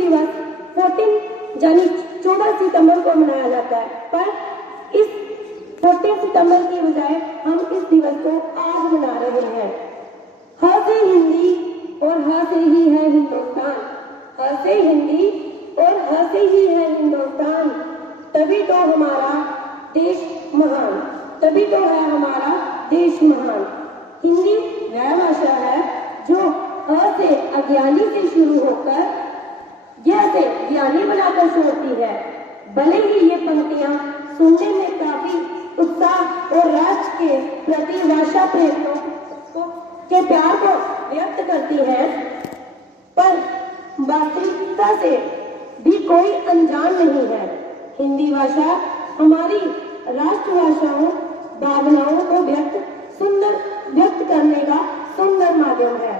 दिवस 14 यानी 14 सितंबर को मनाया जाता है, पर इस 14 सितंबर की बजाय हम इस दिवस को आज मना रहे हैं। ह से हिंदी और ह से ही है हिंदुस्तान, ह से हिंदी और ह से ही है हिंदुस्तान, तभी तो हमारा देश महान, तभी तो है हमारा देश महान। हिंदी वह भाषा है जो अ से अज्ञानी से शुरू होकर यह से ज्ञानी बनाकर छोड़ती है। भले ही ये पंक्तियां सुनने में काफी उत्साह और राष्ट्र के प्रति भाषा प्रेमियों के प्यार को व्यक्त करती है, पर वास्तविकता से भी कोई अनजान नहीं है। हिंदी भाषा हमारी राष्ट्रभाषाओं भावनाओं को व्यक्त करने का सुंदर माध्यम है।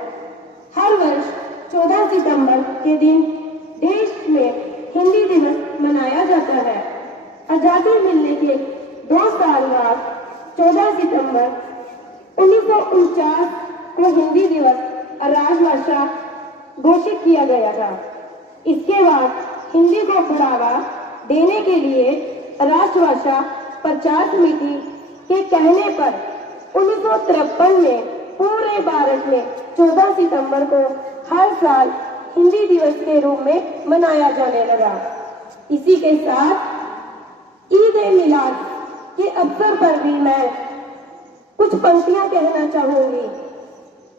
हर वर्ष 14 सितंबर के दिन देश में हिंदी दिवस मनाया जाता है। आजादी मिलने के 2 साल बाद 14 सितंबर 1949 को हिंदी दिवस राजभाषा घोषित किया गया था। इसके बाद हिंदी को बढ़ावा देने के लिए राष्ट्रभाषा प्रचार समिति के कहने पर 1953 में पूरे भारत में 14 सितंबर को हर साल हिंदी दिवस के रूप में मनाया जाने लगा। इसी के साथ ईद-ए-मिलाद के अवसर पर भी मैं कुछ पंक्तियां कहना चाहूंगी।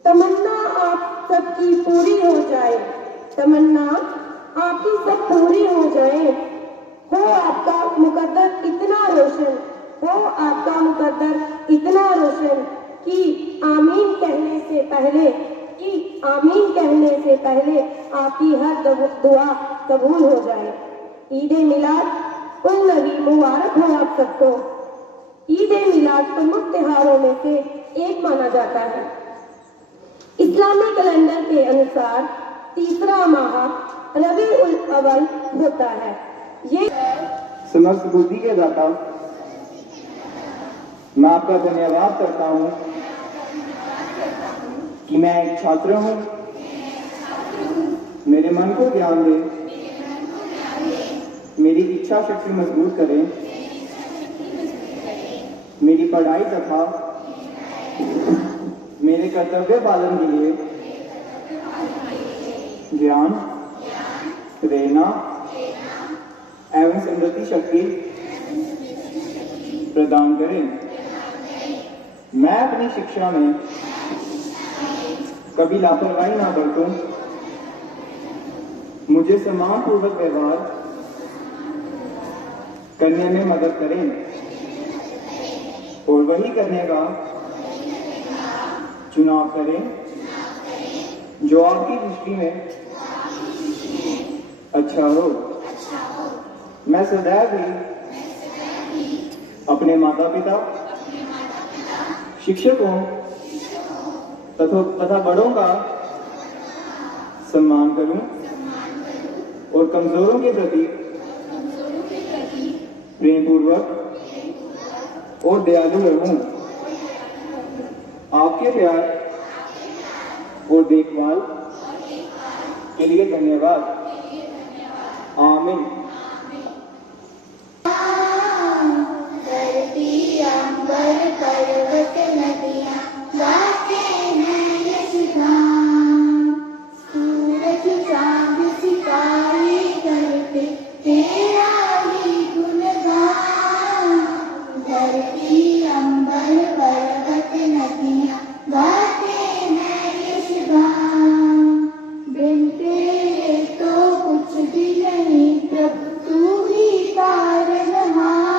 तमन्ना आप सबकी पूरी हो जाए, तमन्ना आपकी सब पूरी हो जाए, हो आपका मुकद्दर इतना रोशन, हो आपका मुकद्दर इतना रोशन कि आमीन कहने से पहले, कि आमीन कहने से पहले आपकी हर दुआ कबूल हो जाए। ईद-ए-मिलाद उन नबी मुबारक हो आप सबको। ईद-ए-मिलाद प्रमुख त्योहारों में से एक माना जाता है। इस्लामी कैलेंडर के अनुसार तीसरा माह रबीउल अव्वल होता है। ये समस्त बुद्धि के दाता मैं आपका धन्यवाद करता हूँ कि मैं एक छात्र हूँ। मेरे मन को ज्ञान दे, मेरी इच्छा शक्ति मजबूत करें, मेरी पढ़ाई तथा मेरे कर्तव्य पालन के लिए ज्ञान, प्रेरणा एवं समृद्धि शक्ति प्रदान करें। मैं अपनी शिक्षा में कभी लापरवाही ना बरतूं, मुझे सम्मानपूर्वक व्यवहार करने में मदद करें और वही करने का चुनाव करें जो आपकी दृष्टि में अच्छा हो। मैं सदैव ही अपने माता पिता, शिक्षकों तथा बड़ों का सम्मान करूं और कमजोरों के प्रति प्रेम पूर्वक और दयालु रहूं। आपके प्यार और देखभाल के लिए धन्यवाद। आमीन। धरती अंबर पर्वत नदियां गाते हैं यशगान, सूरज चांद सितारे करते तेरा ही गुणगान। धरती अंबर पर्वत नदियां गाते हैं यशगान, बिन तेरे तो कुछ भी नहीं प्रभु, तू ही तारनहार।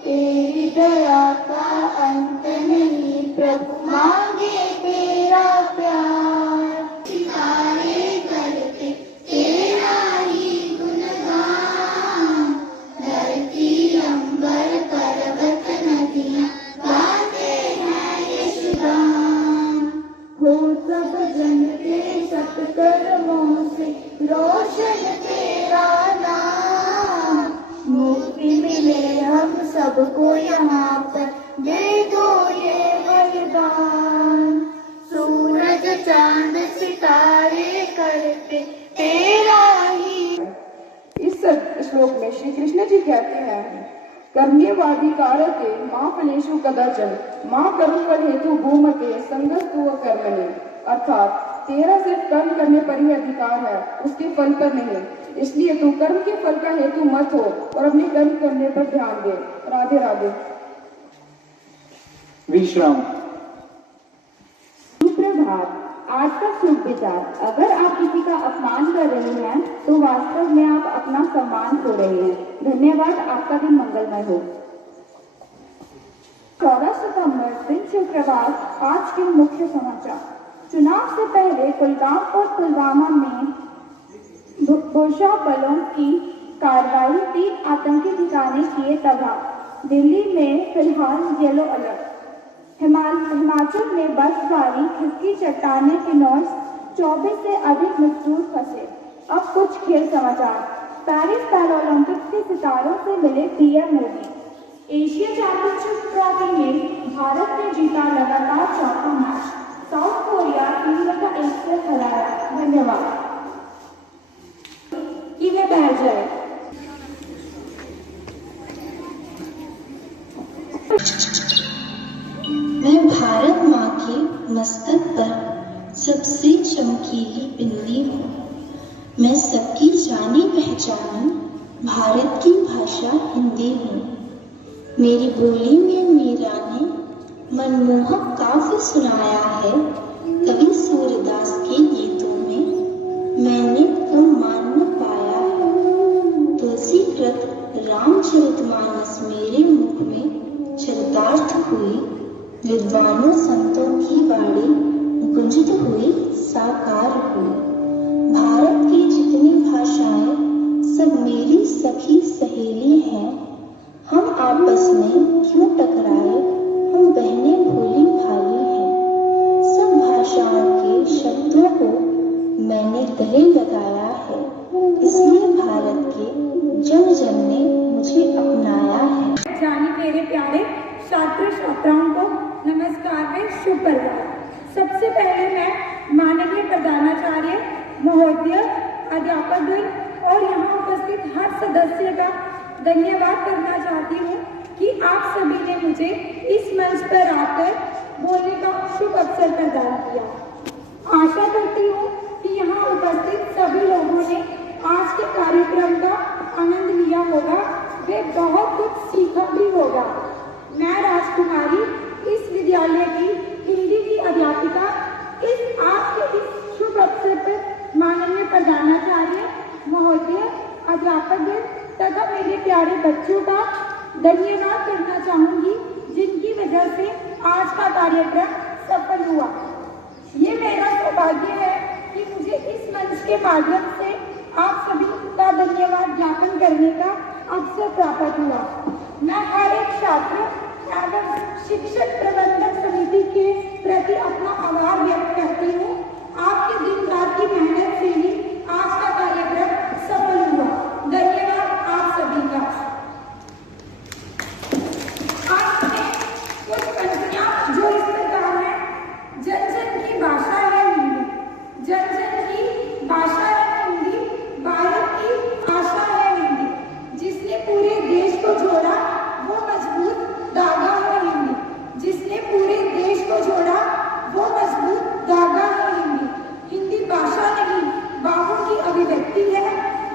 तेरी दया का अंत नहीं प्रभु, मांगे तेरा प्यार। सितारे करते तेरा ही गुणगान, धरती अंबर पर्वत नदियां गाते हैं यशगान। हो सब जन के सत्कर्मों से रोशन तेरा नाम, मुक्ति मिले हम सबको यहाँ पर, दे दो ये वरदान। सूरज चांद सितारे करते तेरा श्लोक में श्री कृष्ण जी कहते हैं, कर्म्यवाधिकारते मां फलेषु कदाचन मां कर्मफल हेतु भूमते संगस्तु कर्मणि। अर्थात तेरा सिर्फ कर्म करने पर ही अधिकार है, उसके फल पर नहीं। इसलिए तू कर्म के फल का हेतु मत हो और अपने कर्म करने पर ध्यान दे। राधे राधे। विश्राम। सुप्रभात। आज का शुभ विचार, अगर आप किसी का अपमान कर रहे हैं तो वास्तव में आप अपना सम्मान खो रहे हैं। धन्यवाद। आपका दिन मंगलमय हो। 14 सितंबर दिन शुक्रवार। आज के मुख्य समाचार। चुनाव से पहले कुलगाम और पुलवामा में सुरक्षा बलों की कार्रवाई, 3 आतंकी ठिकाने किए तबाह। दिल्ली में फिलहाल येलो अलर्ट। हिमाचल में बर्फबारी, खिसकी चट्टाने के नॉइस, 24 से अधिक मजदूर फंसे। अब कुछ खेल समाचार। पेरिस पैरालंपिक्स के सितारों से मिले PM Modi. Asia championship trophy में भारत ने जीता लगातार 4था मैच। साउथ कोरिया 3-1 से हराया। धन्यवाद। कि वे बैठ जाए। मैं भारत माँ के मस्तक पर सबसे चमकीली बिंदी हूँ। मैं सबकी जानी पहचानी भारत की भाषा हिंदी हूँ। मेरी बोली में मीरा ने मनमोहक काव्य सुनाया है। कवि सूरदास के गीतों में मैंने ब्रह्मांड पाया है। तुलसीकृत रामचरितमानस मेरे मुख में चरितार्थ हुई। विद्वानों संतों की वाणी गुंजित हुई, साकार हुई। भारत की जितनी भाषाएं सब मेरी सखी सहेली हैं। हम आपस में क्यों टकराए, हम बहनें भोली भाली हैं। सब भाषाओं के शब्दों को मैंने गले लगाया है। इसलिए भारत के जन जन ने मुझे अपनाया है। जानी मेरे प्यारे छात्र छात्राओं को नमस्कार व शुभ प्रभात। सबसे पहले मैं माननीय प्रधानाचार्य महोदय, अध्यापक और यहाँ उपस्थित हर सदस्य का धन्यवाद करना चाहती हूँ कि आप सभी ने मुझे इस मंच पर आकर बोलने का शुभ अवसर प्रदान किया। आशा करती हूँ कि यहाँ उपस्थित सभी लोगों ने आज के कार्यक्रम का आनंद लिया होगा वे बहुत कुछ सीखा भी होगा। मैं राजकुमारी, इस विद्यालय की हिंदी की अध्यापिका, इस आज के इस शुभ अवसर पर माननीय प्रधानाचार्य महोदय, अध्यापक तथा मेरे प्यारे बच्चों का धन्यवाद करना चाहूंगी, जिनकी वजह से आज का कार्यक्रम सफल हुआ। ये मेरा सौभाग्य है कि मुझे इस मंच के माध्यम से आप सभी का धन्यवाद ज्ञापन करने का अवसर प्राप्त हुआ। मैं हर एक छात्र एवं शिक्षक प्रबंधक समिति के प्रति अपना आभार व्यक्त करती हूँ। आपके दिन रात की मेहनत से ही आज का कार्यक्रम सफल हुआ। धन्यवाद आप सभी का। आज में कुछ पंक्तियां जो इस प्रकार है। जन जन की भाषा है हिंदी, जन जन की भाषा है हिंदी, भारत की आशा है हिंदी। जिसने पूरे देश को जोड़ा वो मजबूत धागा है हिंदी, जिसने पूरे देश को जोड़ा वो मजबूत धागा है हिंदी। हिंदी भाषा नहीं, बाबू की अभिव्यक्ति है,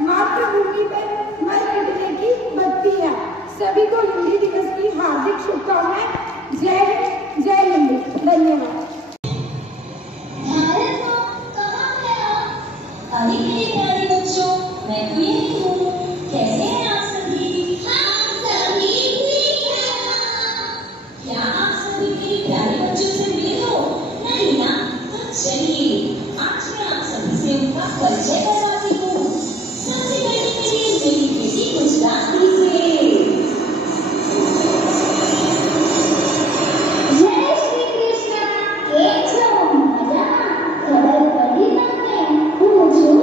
मातृभूमि पर मर मिटने की भक्ति है। सभी को हिंदी दिवस की हार्दिक शुभकामनाएं। जय हिंद, जय हिंद। धन्यवाद। अरे मेरे प्यारे बच्चों, मैं तो यही हूँ। कैसे हैं आप सभी? हम सभी ठीक हैं। क्या आप सभी मेरे प्यारे बच्चों से मिले हो? नहीं ना? तो चलिए आज मैं आप सभी से उनका परिचय करवाती हूँ। सबसे पहले मेरी बेटी गुजराती से। जय श्री कृष्ण। कैसे हो? मजा? खबर पड़ी તમને? હું છું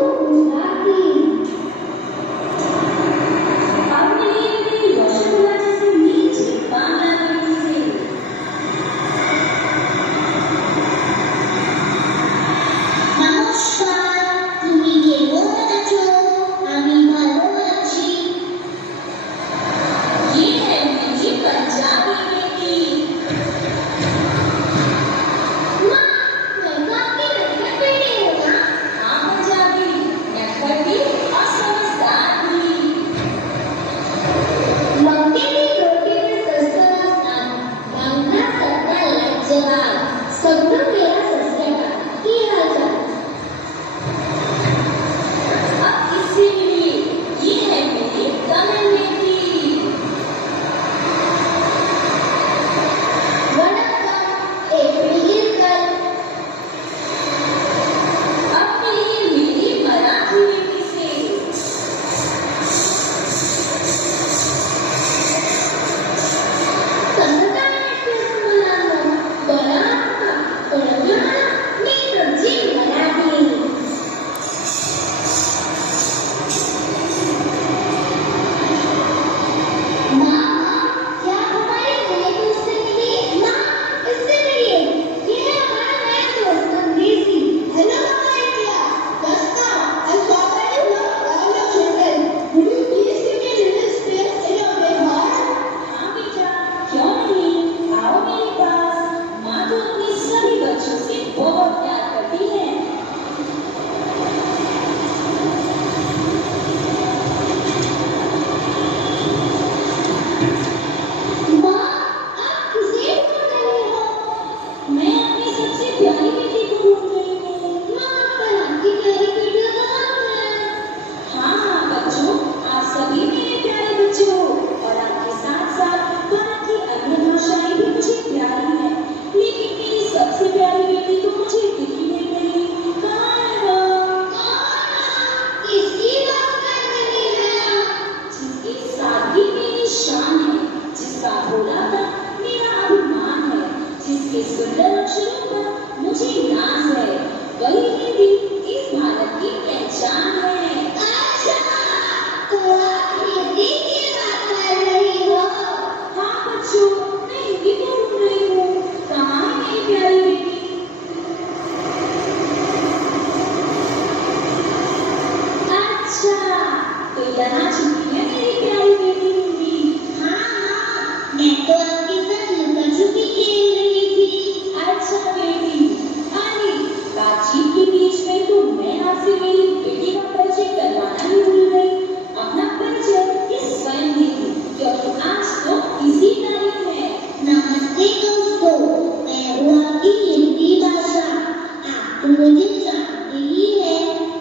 मुझे जानते ही है,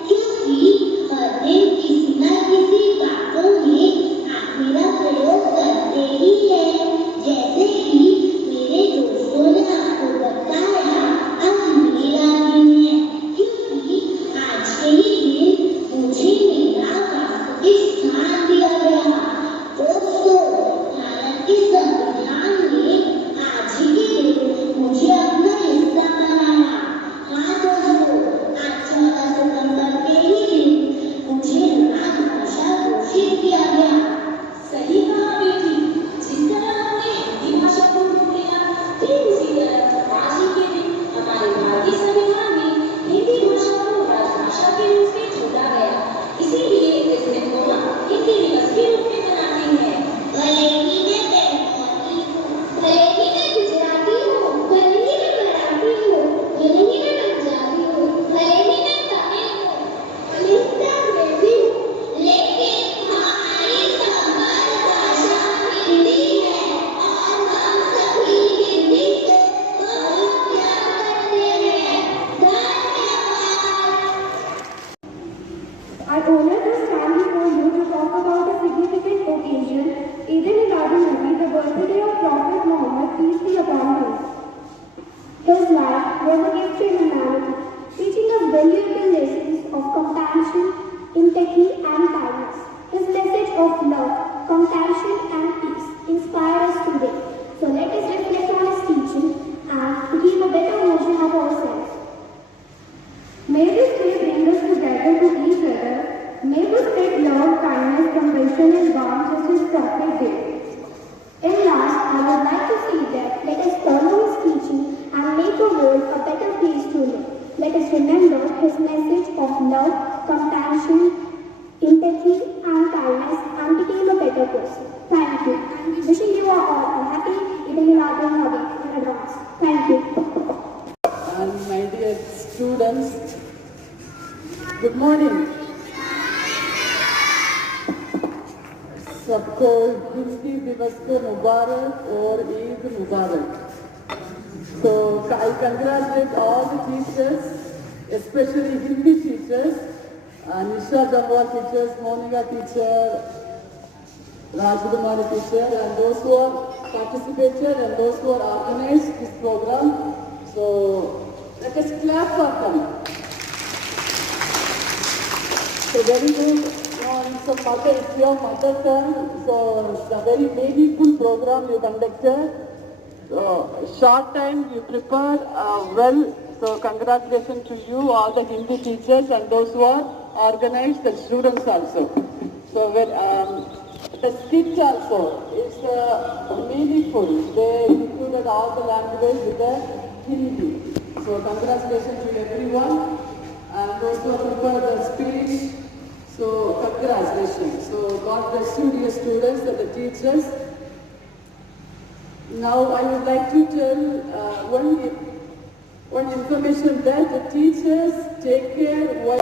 क्योंकि हर दिन किसी न किसी बातों में आप मेरा प्रयोग करते ही है। जैसे कि मेरे दोस्तों ने आपको बताया, आज मेरा दिन है, क्योंकि आज के ही दिन मुझे मेरा राष्ट्रीय स्थान दिया गया। दोस्तों, भारत के संविधान ने आज ही के दिन मुझे अपना हिस्सा बनाया। हाँ दोस्तों, आज 14 सितंबर के ही दिन मुझे राजभाषा घोषित किया गया। सही कहा बेटी, जिस तरह हमने हिंदी भाषा को रूप दिया, ठीक उसी तरह आज ही के दिन हमारे भारतीय संविधान में हिंदी भाषा को राजभाषा के रूप में जोड़ा गया। इसीलिए इस दिन को हम हिंदी दिवस के रूप में मनाते हैं। भले ही मैं बंगाली हूँ, भले ही मैं गुजराती हूँ, भले ही मैं मराठी हूँ, भले ही मैं पंजाबी हूँ, भले ही मैं तमिल हूँ, भले ही मैं अंग्रेजी हूँ, लेकिन हमारी मातृभाषा हिंदी है और हम सभी हिंदी से बहुत प्यार करते हैं। धन्यवाद। I honor to stand before you to talk about a significant occasion, Eid al-Nabi, the birthday of Prophet Muhammad, peace be upon him. His life was a gift to humanity, teaching us valuable lessons of compassion, empathy, and kindness. His message of love, compassion, and peace inspire us today. So let us reflect on his teaching and to give a better version of ourselves. May this day bring us together to each other. May we spread love, kindness, compassion, and warmth as his prophet did. In last, I would like to say that let us follow his teaching and make the world a better place to live. Let us remember his message of love, compassion, empathy, and kindness and become a better person. Thank you. And wishing you all a happy Eid al-Nabi in advance. Thank you. And my dear students, good morning. सबको हिंदी दिवस को मुबारक और ईद मुबारक. So I congratulate all the teachers, especially Hindi teachers, Nisha Damwar teachers, Monica teacher, Rajkumari teacher, and those who are participated and those who are organized this program. So let us clap for them. So very good. So mother, it's your mother tongue. So it's a very meaningful program you conducted. Short time you prepared well. So congratulations to you, all the Hindi teachers and those who are organized, the students also. So the skits also is meaningful. They included all the languages with the Hindi. So congratulations to everyone and those who have prepared the speech. So congratulations. So God bless you, dear students and the teachers. Now I would like to tell one information that the teachers take care.